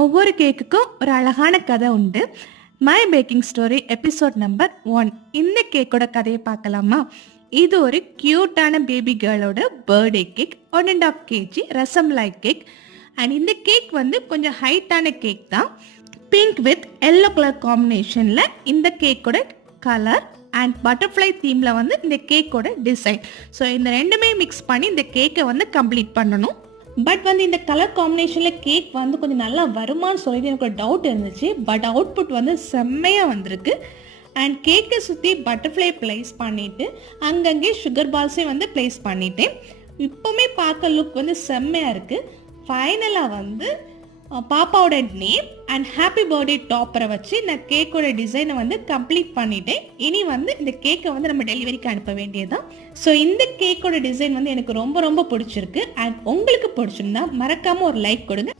ஒவ்வொரு கேக்குக்கும் ஒரு அழகான கதை உண்டு. My packing story episode number 1. இந்த கேக்கோட கதையை பார்க்கலாமா? இது ஒரு கியூட்டான baby கேர்ளோட birthday cake, 1.5 kg rasmalai cake. And இந்த கேக் வந்து கொஞ்சம் ஹைட்டான கேக் தான். பிங்க் வித் எல்லோ கலர் காம்பினேஷனில் இந்த கேக்கோட கலர் அண்ட் பட்டர்ஃப்ளை தீமில் வந்து இந்த கேக்கோட டிசைன். ஸோ இந்த ரெண்டுமே மிக்ஸ் பண்ணி இந்த கேக்கை வந்து கம்ப்ளீட் பண்ணணும். பட் வந்து இந்த கலர் காம்பினேஷனில் கேக் வந்து கொஞ்சம் நல்லா வருமானு சொல்லிட்டு எனக்கு ஒரு டவுட் இருந்துச்சு. பட் அவுட்புட் வந்து செம்மையாக வந்திருக்கு. அண்ட் கேக்கை சுற்றி பட்டர்ஃப்ளை ப்ளேஸ் பண்ணிவிட்டு அங்கங்கே சுகர் பால்ஸையும் வந்து ப்ளேஸ் பண்ணிட்டேன். இப்போவுமே பார்க்க லுக் வந்து செம்மையாக இருக்குது. ஃபைனலாக வந்து பாப்பாவோட நேம் அண்ட் ஹாப்பி பர்த்டே டாப்பரை வச்சு நான் கேக்கோட டிசைனை வந்து கம்ப்ளீட் பண்ணிட்டேன். இனி வந்து இந்த கேக்கை வந்து நம்ம டெலிவரிக்கு அனுப்ப வேண்டியதுதான். ஸோ இந்த கேக்கோட டிசைன் வந்து எனக்கு ரொம்ப ரொம்ப பிடிச்சிருக்கு. அண்ட் உங்களுக்கு பிடிச்சிருந்தா மறக்காமல் ஒரு லைக் கொடுங்க.